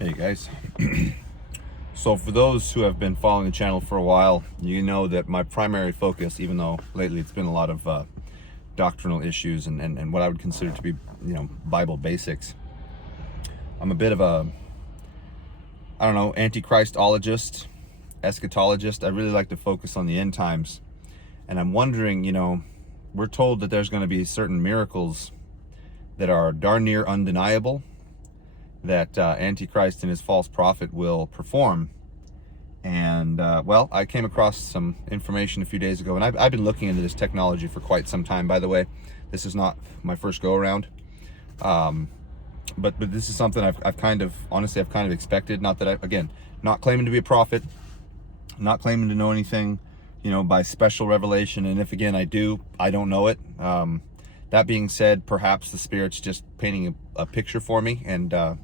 Hey guys. So for those who have been following the channel for a while, you know that my primary focus, even though lately it's been a lot of doctrinal issues and what I would consider to be, Bible basics. I'm a bit of a, antichristologist, eschatologist. I really like to focus on the end times. And I'm wondering, we're told that there's going to be certain miracles that are darn near undeniable that Antichrist and his false prophet will perform. And well, I came across some information a few days ago, and I've been looking into this technology for quite some time, by the way. This is not my first go around, but this is something I've kind of expected. Not that again, not claiming to be a prophet, not claiming to know anything, by special revelation. And if again I do, I don't know it. That being said, perhaps the Spirit's just painting a picture for me, and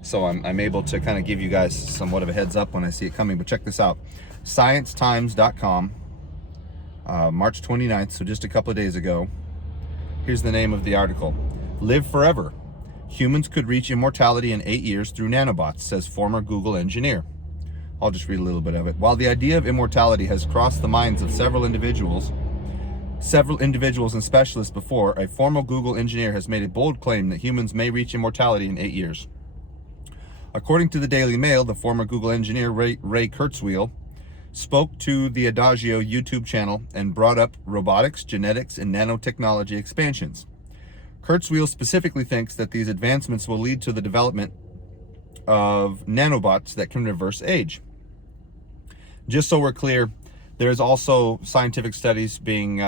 so I'm able to kind of give you guys somewhat of a heads up when I see it coming. But check this out. ScienceTimes.com, March 29th, so just a couple of days ago. Here's the name of the article. Live forever. Humans could reach immortality in 8 years through nanobots, says former Google engineer. I'll just read a little bit of it. While the idea of immortality has crossed the minds of several individuals and specialists before, a former Google engineer has made a bold claim that humans may reach immortality in 8 years. According to the Daily Mail, the former Google engineer Ray Kurzweil spoke to the Adagio YouTube channel and brought up robotics, genetics, and nanotechnology expansions. Kurzweil specifically thinks that these advancements will lead to the development of nanobots that can reverse age. Just so we're clear, there's also scientific studies being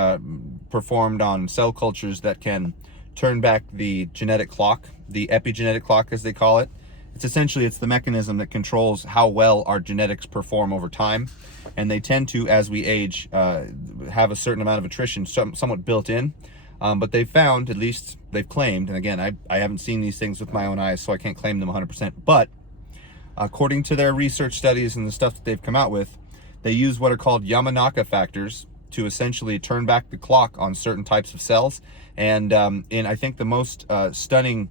performed on cell cultures that can turn back the genetic clock, the epigenetic clock as they call it. It's the mechanism that controls how well our genetics perform over time. And they tend to, as we age, have a certain amount of attrition somewhat built in. But they've found, at least they've claimed, and again, I haven't seen these things with my own eyes, so I can't claim them 100%. But according to their research studies and the stuff that they've come out with, they use what are called Yamanaka factors to essentially turn back the clock on certain types of cells. And in, I think, the most stunning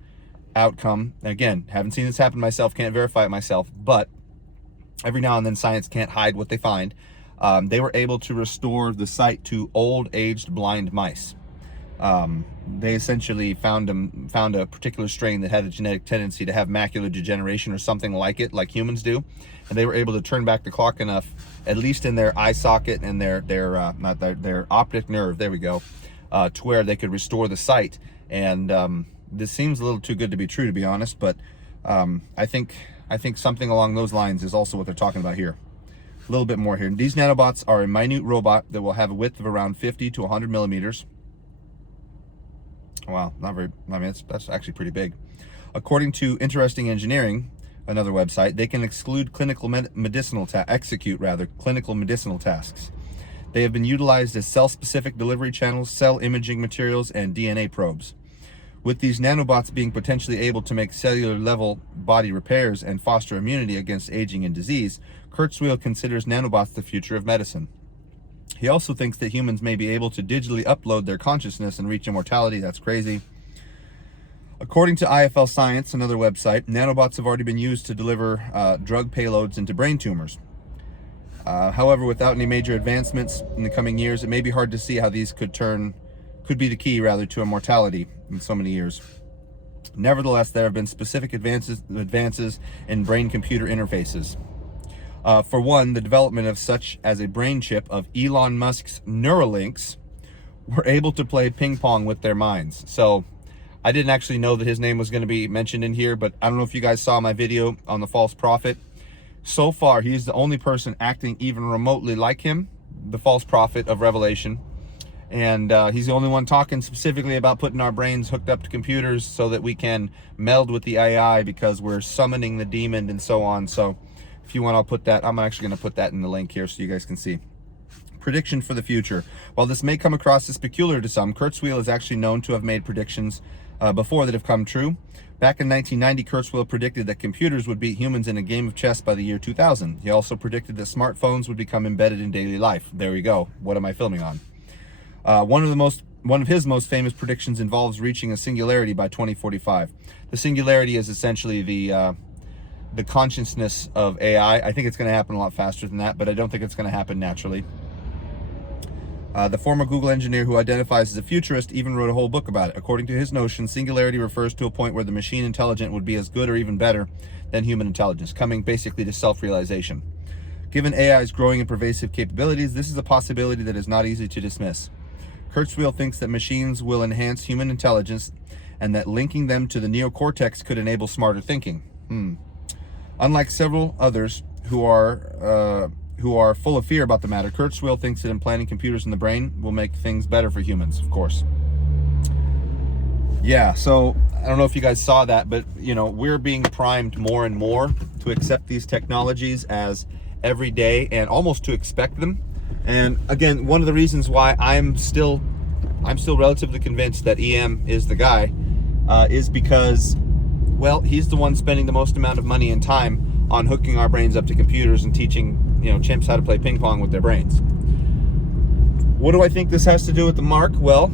outcome, again, haven't seen this happen myself, can't verify it myself, but every now and then science can't hide what they find. They were able to restore the sight to old aged blind mice. They essentially found a particular strain that had a genetic tendency to have macular degeneration or something like it, like humans do, and they were able to turn back the clock enough, at least in their eye socket and their optic nerve, there we go, to where they could restore the sight. And this seems a little too good to be true, to be honest, but I think something along those lines is also what they're talking about here. A little bit more here. These nanobots are a minute robot that will have a width of around 50 to 100 millimeters. Wow, not very, that's actually pretty big. According to Interesting Engineering, another website, they can execute clinical medicinal tasks. They have been utilized as cell-specific delivery channels, cell imaging materials, and DNA probes. With these nanobots being potentially able to make cellular-level body repairs and foster immunity against aging and disease, Kurzweil considers nanobots the future of medicine. He also thinks that humans may be able to digitally upload their consciousness and reach immortality. That's crazy. According to IFL Science, another website, nanobots have already been used to deliver drug payloads into brain tumors. However, without any major advancements in the coming years, it may be hard to see how these could be the key, rather, to immortality in so many years. Nevertheless, there have been specific advances in brain-computer interfaces. For one, the development of such as a brain chip of Elon Musk's Neuralinks were able to play ping pong with their minds. So I didn't actually know that his name was going to be mentioned in here, but I don't know if you guys saw my video on the false prophet. So far, he's the only person acting even remotely like him, the false prophet of Revelation. And he's the only one talking specifically about putting our brains hooked up to computers so that we can meld with the AI because we're summoning the demon and so on. So if you want, I'll put that. I'm actually going to put that in the link here so you guys can see. Prediction for the future. While this may come across as peculiar to some, Kurzweil is actually known to have made predictions before that have come true. Back in 1990, Kurzweil predicted that computers would beat humans in a game of chess by the year 2000. He also predicted that smartphones would become embedded in daily life. There we go. What am I filming on? One of his most famous predictions involves reaching a singularity by 2045. The singularity is essentially the the consciousness of AI. I think it's going to happen a lot faster than that, but I don't think it's going to happen naturally. The former Google engineer who identifies as a futurist even wrote a whole book about it. According to his notion, singularity refers to a point where the machine intelligent would be as good or even better than human intelligence, coming basically to self-realization. Given AI's growing and pervasive capabilities, this is a possibility that is not easy to dismiss. Kurzweil thinks that machines will enhance human intelligence and that linking them to the neocortex could enable smarter thinking. Unlike several others who are full of fear about the matter, Kurzweil thinks that implanting computers in the brain will make things better for humans, of course. Yeah, so I don't know if you guys saw that, but we're being primed more and more to accept these technologies as everyday and almost to expect them. And again, one of the reasons why I'm still relatively convinced that EM is the guy is because, well, he's the one spending the most amount of money and time on hooking our brains up to computers and teaching chimps how to play ping pong with their brains. What do I think this has to do with the mark? Well,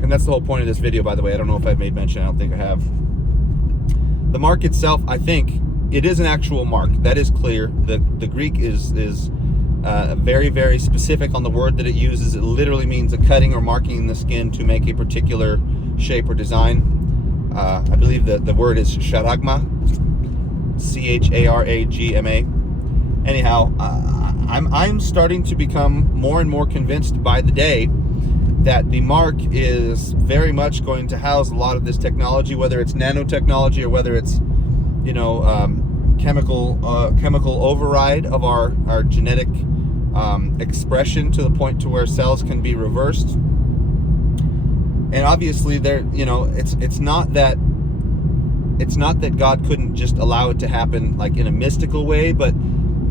and that's the whole point of this video, by the way. I don't know if I've made mention. I don't think I have. The mark itself, I think it is an actual mark. That is clear. The Greek is very, very specific on the word that it uses. It literally means a cutting or marking in the skin to make a particular shape or design. I believe that the word is charagma, C-H-A-R-A-G-M-A. Anyhow, I'm starting to become more and more convinced by the day that the mark is very much going to house a lot of this technology, whether it's nanotechnology or whether it's chemical override of our genetic expression to the point to where cells can be reversed. And obviously it's not that God couldn't just allow it to happen like in a mystical way, but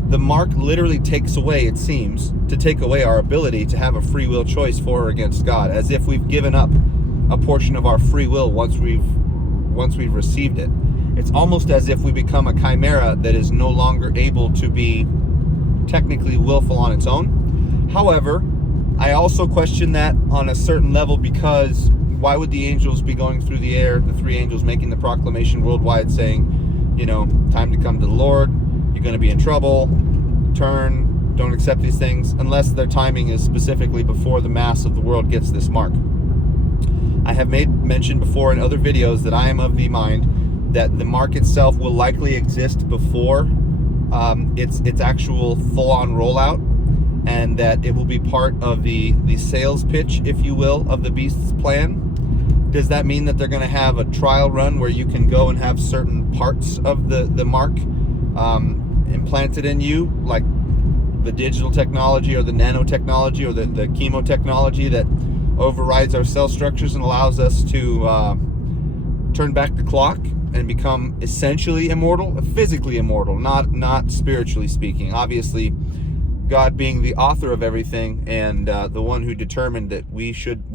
the mark literally takes away, it seems, to take away our ability to have a free will choice for or against God, as if we've given up a portion of our free will once we've received it. It's almost as if we become a chimera that is no longer able to be technically willful on its own. However, I also question that on a certain level, because why would the angels be going through the air, the three angels making the proclamation worldwide saying, time to come to the Lord, you're going to be in trouble, turn, don't accept these things, unless their timing is specifically before the mass of the world gets this mark. I have made mention before in other videos that I am of the mind that the mark itself will likely exist before its actual full-on rollout, and that it will be part of the sales pitch, if you will, of the beast's plan. Does that mean that they're going to have a trial run where you can go and have certain parts of the mark implanted in you, like the digital technology or the nanotechnology or the chemotechnology that overrides our cell structures and allows us to turn back the clock and become essentially immortal, physically immortal, not spiritually speaking. Obviously, God being the author of everything and the one who determined that we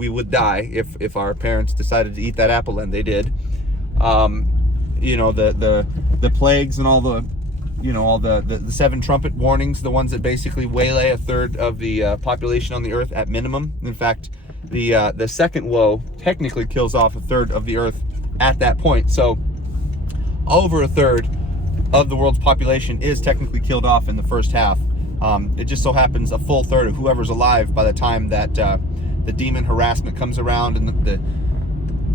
would die if our parents decided to eat that apple, and they did. The plagues and all the seven trumpet warnings, the ones that basically waylay a third of the population on the earth at minimum. In fact, the second woe technically kills off a third of the earth at that point. So over a third of the world's population is technically killed off in the first half. It just so happens a full third of whoever's alive by the time that the demon harassment comes around, and the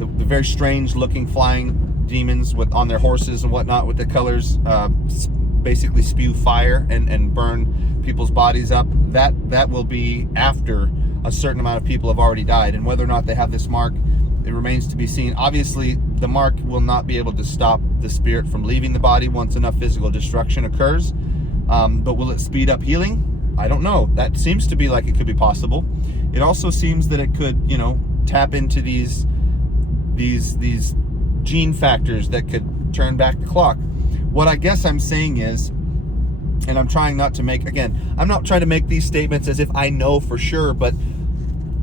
very strange looking flying demons on their horses and whatnot with the colors basically spew fire and burn people's bodies up. That will be after a certain amount of people have already died, and whether or not they have this mark, it remains to be seen. Obviously, the mark will not be able to stop the spirit from leaving the body once enough physical destruction occurs. But will it speed up healing? I don't know. That seems to be like it could be possible. It also seems that it could, tap into these gene factors that could turn back the clock. What I guess I'm saying is, and I'm trying not to make, again, I'm not trying to make these statements as if I know for sure, but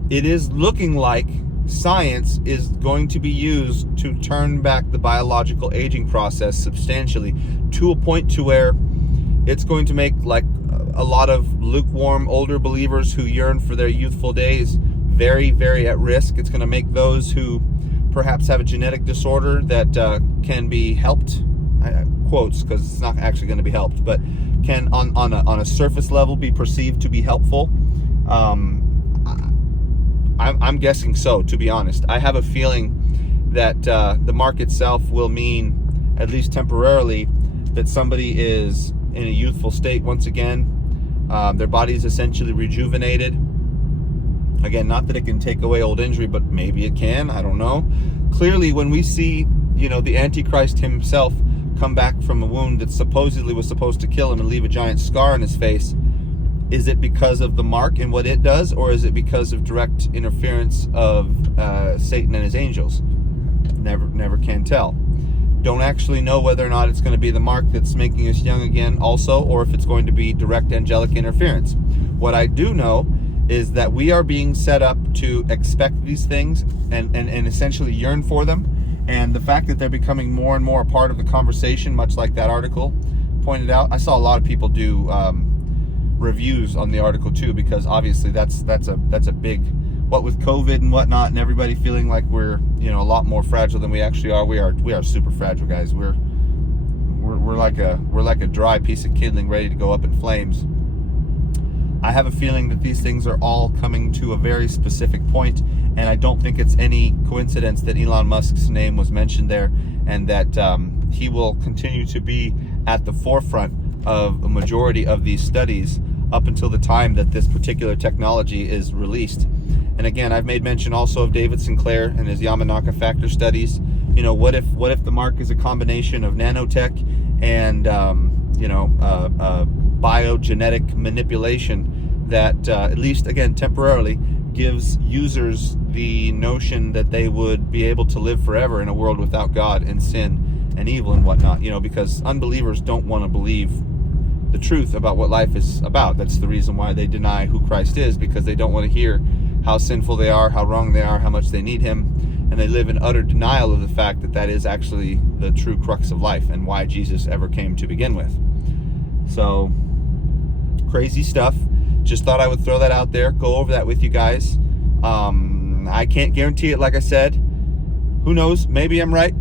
it is looking like science is going to be used to turn back the biological aging process substantially to a point to where it's going to make like a lot of lukewarm older believers who yearn for their youthful days very, very at risk. It's going to make those who perhaps have a genetic disorder that can be helped. quotes because it's not actually going to be helped, but can on a surface level be perceived to be helpful? I'm guessing so, to be honest. I have a feeling that the mark itself will mean, at least temporarily, that somebody is in a youthful state once again. Their body is essentially rejuvenated. Again, not that it can take away old injury, but maybe it can. I don't know. Clearly, when we see, the Antichrist himself come back from a wound that supposedly was supposed to kill him and leave a giant scar on his face, is it because of the mark and what it does, or is it because of direct interference of Satan and his angels? Never can tell. Don't actually know whether or not it's going to be the mark that's making us young again also, or if it's going to be direct angelic interference. What I do know is that we are being set up to expect these things and essentially yearn for them. And the fact that they're becoming more and more a part of the conversation, much like that article pointed out. I saw a lot of people do reviews on the article too, because obviously that's a big, what with COVID and whatnot, and everybody feeling like we're a lot more fragile than we actually are. We are super fragile, guys. We're like a dry piece of kindling ready to go up in flames. I have a feeling that these things are all coming to a very specific point, and I don't think it's any coincidence that Elon Musk's name was mentioned there, and that he will continue to be at the forefront of a majority of these studies up until the time that this particular technology is released. And again, I've made mention also of David Sinclair and his Yamanaka factor studies. What if the mark is a combination of nanotech and biogenetic manipulation that at least, again, temporarily gives users the notion that they would be able to live forever in a world without God and sin and evil and whatnot, because unbelievers don't want to believe the truth about what life is about. That's the reason why they deny who Christ is, because they don't want to hear how sinful they are, how wrong they are, how much they need him, and they live in utter denial of the fact that that is actually the true crux of life and why Jesus ever came to begin with. So, crazy stuff. Just thought I would throw that out there, go over that with you guys. I can't guarantee it, like I said. Who knows? Maybe I'm right.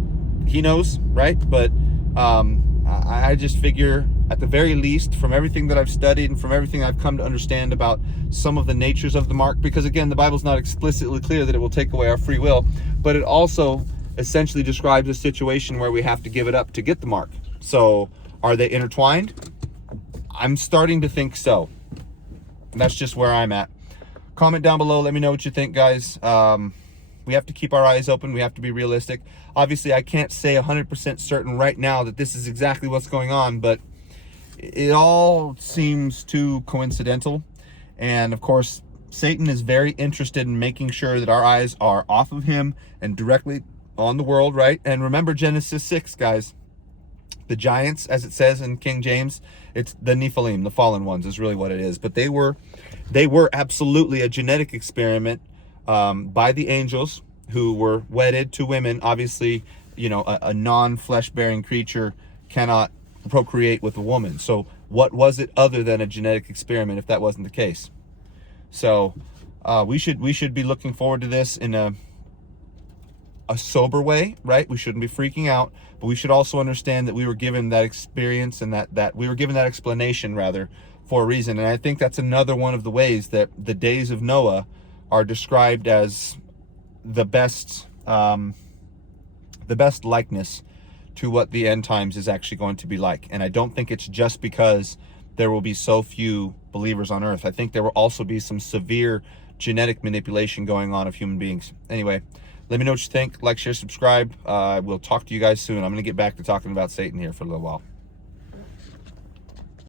He knows, right? But I just figure, at the very least, from everything that I've studied and from everything I've come to understand about some of the natures of the mark, because again, the Bible's not explicitly clear that it will take away our free will, but it also essentially describes a situation where we have to give it up to get the mark. So, are they intertwined? I'm starting to think so. That's just where I'm at. Comment down below. Let me know what you think, guys. We have to keep our eyes open. We have to be realistic. Obviously, I can't say 100% certain right now that this is exactly what's going on, but it all seems too coincidental. And of course, Satan is very interested in making sure that our eyes are off of him and directly on the world, right? And remember Genesis 6, guys. The giants, as it says in King James, it's the Nephilim, the fallen ones is really what it is. But they were absolutely a genetic experiment by the angels who were wedded to women. Obviously, a non-flesh-bearing creature cannot procreate with a woman. So what was it other than a genetic experiment if that wasn't the case? So we should be looking forward to this in a sober way, right? We shouldn't be freaking out, but we should also understand that we were given that experience and that we were given that explanation rather for a reason. And I think that's another one of the ways that the days of Noah are described as the best likeness to what the end times is actually going to be like. And I don't think it's just because there will be so few believers on earth. I think there will also be some severe genetic manipulation going on of human beings. Anyway, let me know what you think. Like, share, subscribe. We'll talk to you guys soon. I'm going to get back to talking about Satan here for a little while.